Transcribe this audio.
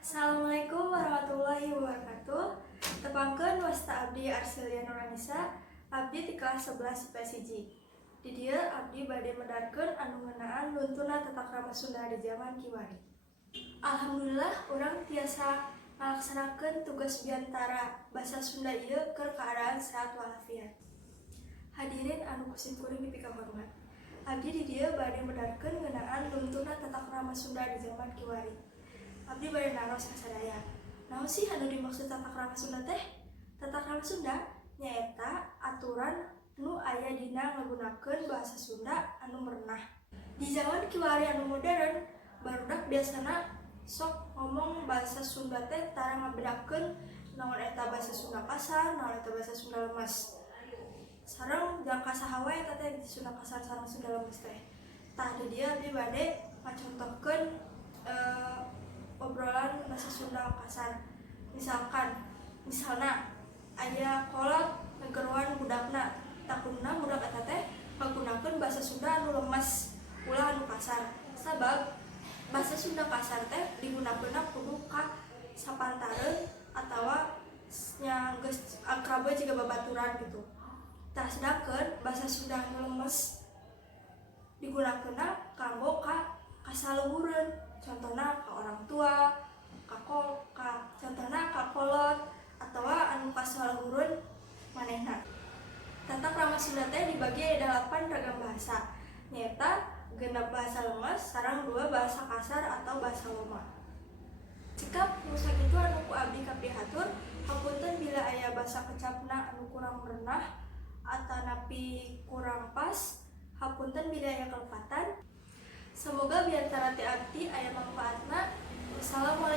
Assalamualaikum warahmatullahi wabarakatuh. Tepangkeun wasta abdi Arsilia Nuranisa, abdi di kelas 11 IPS 1. Di dieu abdi bade medarkeun anu ngeunaan luntuna tata krama Sunda di zaman kiwari. Alhamdulillah urang tiasa ngalaksanakeun tugas biantara basa Sunda ieu keur keadaan sehat walafiat. Hadirin anu kusim kuring dipika hormat. Abdi di dieu bade medarkeun ngeunaan luntuna tata krama Sunda di zaman kiwari. Abdi bade naros kasadaya. Naon sih anu dimaksud tata krama Sunda teh? Tata krama Sunda nyaeta aturan nu aya dina ngagunakeun bahasa Sunda anu merenah. Di zaman kiwari anu modern, barudak biasana sok ngomong bahasa Sunda teh tara ngabedakeun naon eta bahasa Sunda kasar, naon eta bahasa Sunda lemas. Sareng jangka saha wae eta teh Sunda kasar sareng Sunda lemas teh. Tah di dieu abdi bade ngacontohkeun obrolan bahasa Sunda kasar. Misalna aya kolot ngegeruan budakna, takuna budak eta teh ngagunakeun bahasa Sunda anu lemes ulah anu kasar. Sabab bahasa Sunda kasar teh digunakeunna kudu ka sapantareun atawa nya geus akrab jiga babaturan gitu. Tah sedangkeun bahasa Sunda anu lemes digunakeunna kanggo ka kasaluhureun. Contohna ka orang tua, contohna ka kolot atawa anu kasaluhureun manehna. Tata krama Sunda teh dibagi ada 8 ragam bahasa, nyaeta 6 bahasa lemes sareng 2 bahasa kasar atau bahasa loma. Cikap nu sakitu anu ku abdi kaprihatur, hapunten bila aya bahasa kecapna anu kurang merenah atanapi kurang pas, hapunten bila aya kelepatan. Semoga biantara ti abdi aya manfaatna. Wassalamualaikum